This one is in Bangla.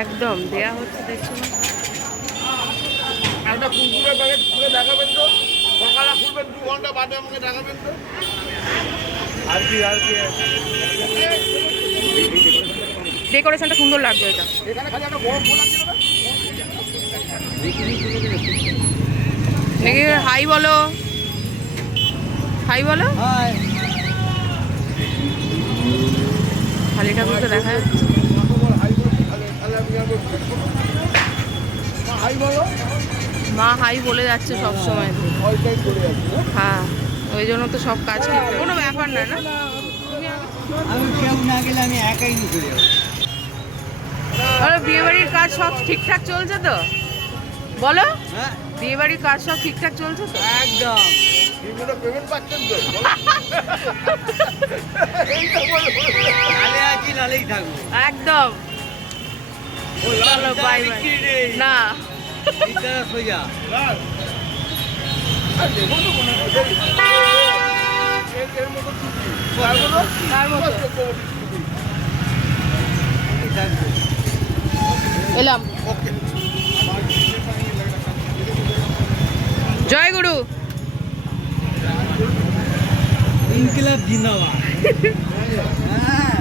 একদম দেয়া হচ্ছে, দেখছো না? একটা কুকুরের প্যাকেট খুলে দেখাবেন তো, সকালে খুলবেন 2 ঘন্টা বাদে আমাকে দেখাবেন তো। আর কি ডেকোরেশনটা সুন্দর লাগবে এটা। এখানে খালি একটা বড় ফুল আছে না? নাকি হাই বলো, হাই বলো। হাই। খালি ঠাকুরকে দেখা যাচ্ছে। হাই বলো। মা হাই বলে যাচ্ছে সব সময়। হ্যাঁ, ওই জন্য তো সব কাজ করতে কোনো ব্যাপার না, না? আমি কেউ না গেলে আমি একাই নিয়ে যাবো। বিয়ে বাড়ির কাজ সব ঠিকঠাক চলছে তো? বলো, হ্যাঁ বিয়ে বাড়ির কাজ সব ঠিকঠাক চলছে তো? একদম। পেমেন্ট পাচ্ছেন তো? এইটা বলো। নালে আছি নালেই থাকবো। একদম। চলো বাই বাই। না, সোজা। তার মতো এলাম। জয় গুরু। ইনকিলাব জিন্দাবাদ। হ্যাঁ